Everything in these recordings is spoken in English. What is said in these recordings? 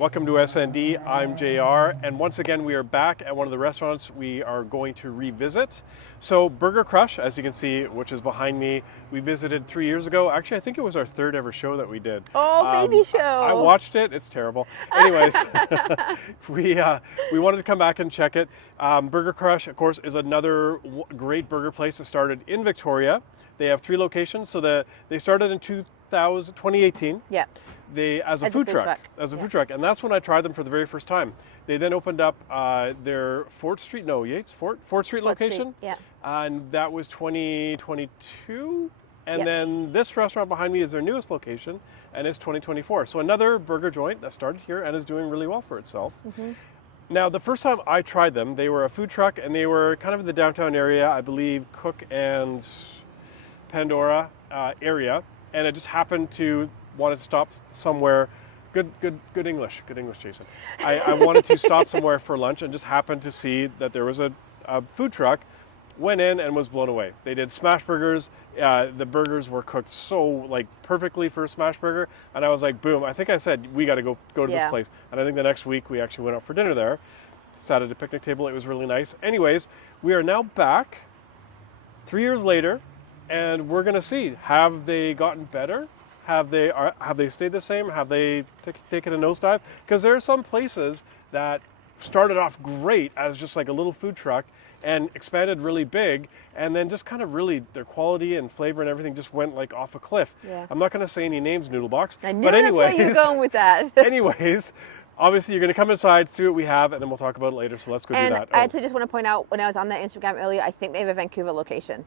Welcome to SND, I'm JR, and once again we are back at one of the restaurants we are going to revisit. So Burger Crush, as you can see, which is behind me, we visited 3 years ago. Actually, I think it was our third ever show that we did. Oh, baby show. I watched it, it's terrible. Anyways, we wanted to come back and check it. Burger Crush, of course, is another great burger place that started in Victoria. They have 3 locations, so they started in 2018. Yeah. As a food truck, and that's when I tried them for the very first time. They then opened up their Fort Street location, Yeah. And that was 2022. And Yep. then this restaurant behind me is their newest location, and it's 2024. So another burger joint that started here and is doing really well for itself. Mm-hmm. Now, the first time I tried them, they were a food truck, and they were kind of in the downtown area, I believe Cook and Pandora area, and it just happened to wanted to stop somewhere. Good English, Jason. I wanted to stop somewhere for lunch and just happened to see that there was a food truck. Went in and was blown away. They did smash burgers. The burgers were cooked so perfectly for a smash burger, and I was like, boom! I think I said we got to go to this place. And I think the next week we actually went out for dinner there. Sat at a picnic table. It was really nice. Anyways, we are now back 3 years later, and we're gonna see, have they gotten better? Have they stayed the same? Have they taken a nosedive? Because there are some places that started off great as just like a little food truck and expanded really big, and then just kind of really their quality and flavor and everything just went like off a cliff. Yeah. I'm not going to say any names, Noodle Box. I knew but that's where you were going with that. anyways, obviously you're going to come inside, see what we have, and then we'll talk about it later. So let's go do that. I actually just want to point out, when I was on that Instagram earlier, I think they have a Vancouver location.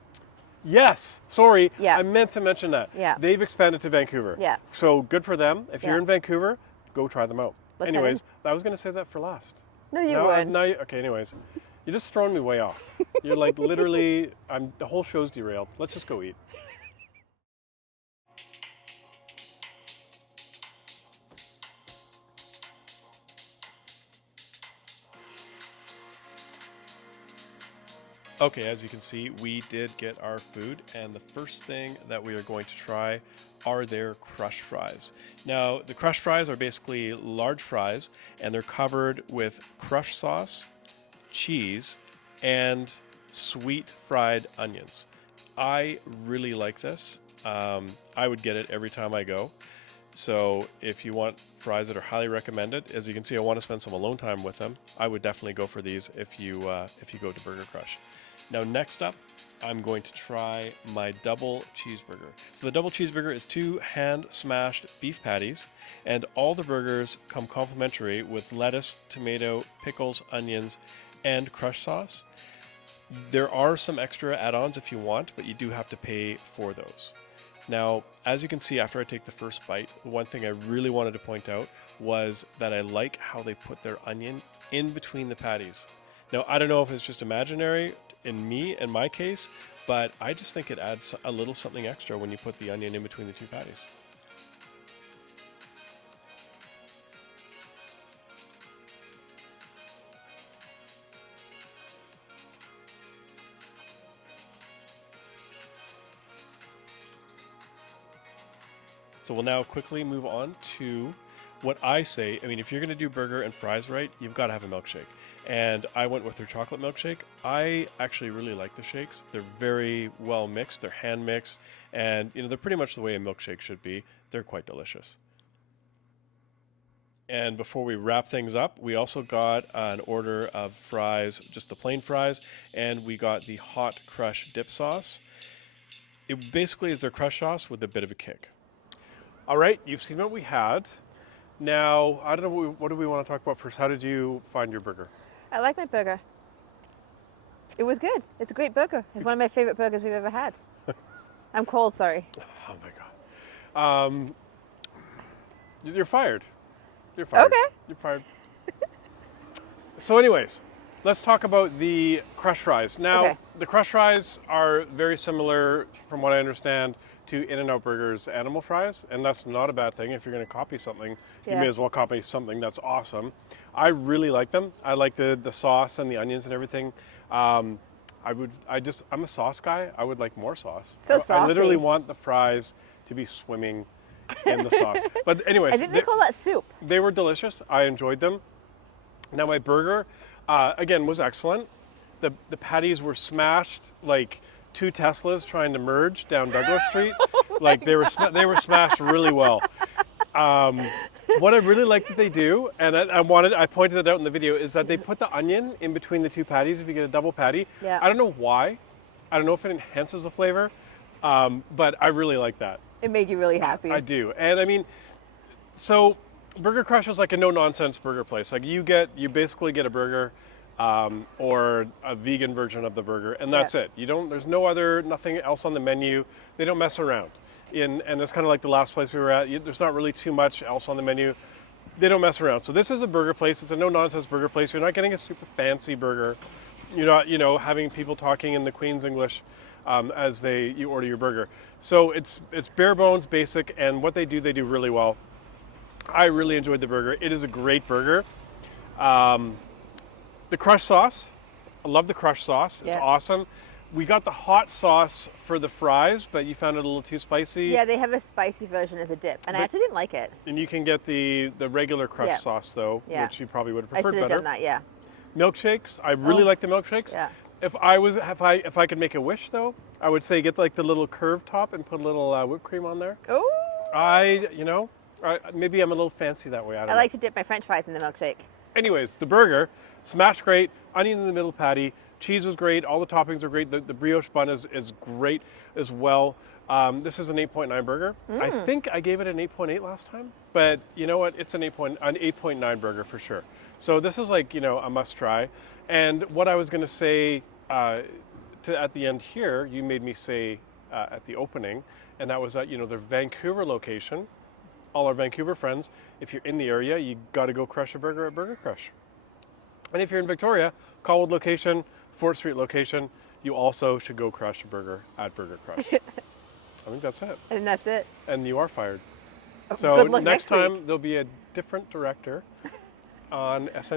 Yes, sorry, Yeah. I meant to mention that. Yeah. They've expanded to Vancouver. Yeah. So good for them. If you're Yeah. in Vancouver, go try them out. Let's head Anyways, I was going to say that for last. No, you weren't. Okay, anyways. You're just throwing me way off. You're like literally, the whole show's derailed. Let's just go eat. Okay, as you can see, we did get our food, and the first thing that we are going to try are their crushed fries. Now, the crushed fries are basically large fries, and they're covered with crushed sauce, cheese, and sweet fried onions. I really like this. I would get it every time I go. So if you want fries that are highly recommended, as you can see, I want to spend some alone time with them. I would definitely go for these if you go to Burger Crush. Now, next up, I'm going to try my double cheeseburger. So the double cheeseburger is 2 hand-smashed beef patties, and all the burgers come complimentary with lettuce, tomato, pickles, onions, and crushed sauce. There are some extra add-ons if you want, but you do have to pay for those. Now, as you can see, after I take the first bite, one thing I really wanted to point out was that I like how they put their onion in between the patties. Now, I don't know if it's just imaginary in my case, but I just think it adds a little something extra when you put the onion in between the 2 patties. So we'll now quickly move on to what I say. I mean, if you're going to do burger and fries right, you've got to have a milkshake. And I went with their chocolate milkshake. I actually really like the shakes. They're very well mixed. They're hand mixed. And, they're pretty much the way a milkshake should be. They're quite delicious. And before we wrap things up, we also got an order of fries, just the plain fries, and we got the hot crush dip sauce. It basically is their crush sauce with a bit of a kick. All right, you've seen what we had. Now, I don't know, what do we want to talk about first? How did you find your burger? I like my burger. It was good. It's a great burger. It's one of my favorite burgers we've ever had. I'm cold, sorry. Oh my God. You're fired. You're fired. Okay. You're fired. So anyways, let's talk about the crushed fries. Now, The crushed fries are very similar, from what I understand, to In-N-Out Burger's animal fries, and that's not a bad thing. If you're going to copy something, you may as well copy something that's awesome. I really like them. I like the sauce and the onions and everything. I'm a sauce guy. I would like more sauce. So saucy. I literally want the fries to be swimming in the sauce. But anyways, I think they call that soup. they were delicious. I enjoyed them. Now my burger, again, was excellent. The patties were smashed like two Teslas trying to merge down Douglas Street. Like they were smashed really well. What I really like that they do, and I pointed it out in the video, is that they put the onion in between the two patties if you get a double patty. Yeah. I don't know why. I don't know if it enhances the flavor, but I really like that. It made you really happy. I do. And I mean, so Burger Crush is like a no-nonsense burger place. Like you basically get a burger or a vegan version of the burger, and that's it. There's nothing else on the menu. They don't mess around. And it's kind of like the last place we were at. There's not really too much else on the menu. They don't mess around. So this is a burger place. It's a no-nonsense burger place. You're not getting a super fancy burger. You're not, having people talking in the Queen's English as you order your burger. So it's bare bones, basic, and what they do really well. I really enjoyed the burger. It is a great burger. The crush sauce, I love the crush sauce. It's awesome. We got the hot sauce for the fries, but you found it a little too spicy. Yeah, they have a spicy version as a dip, and I actually didn't like it. And you can get the regular crush sauce though, which you probably would have preferred better. I should have done that, yeah. Milkshakes, I really like the milkshakes. Yeah. If I could make a wish though, I would say get like the little curved top and put a little whipped cream on there. Oh. Maybe I'm a little fancy that way. I don't know. like to dip my French fries in the milkshake. Anyways, the burger, smashed great, onion in the middle patty, cheese was great, all the toppings are great, the brioche bun is great as well. This is an 8.9 burger. I think I gave it an 8.8 last time, but you know what? It's an 8.9 burger for sure. So this is like, a must try. And what I was going to say at the end here, you made me say at the opening, and that was that, their Vancouver location, all our Vancouver friends, if you're in the area, you got to go crush a burger at Burger Crush. And if you're in Victoria, Colwood location, Fort Street location, you also should go crush a burger at Burger Crush. I think that's it. And that's it. And you are fired. Oh, So good luck next time week. there'll be a different director on SN.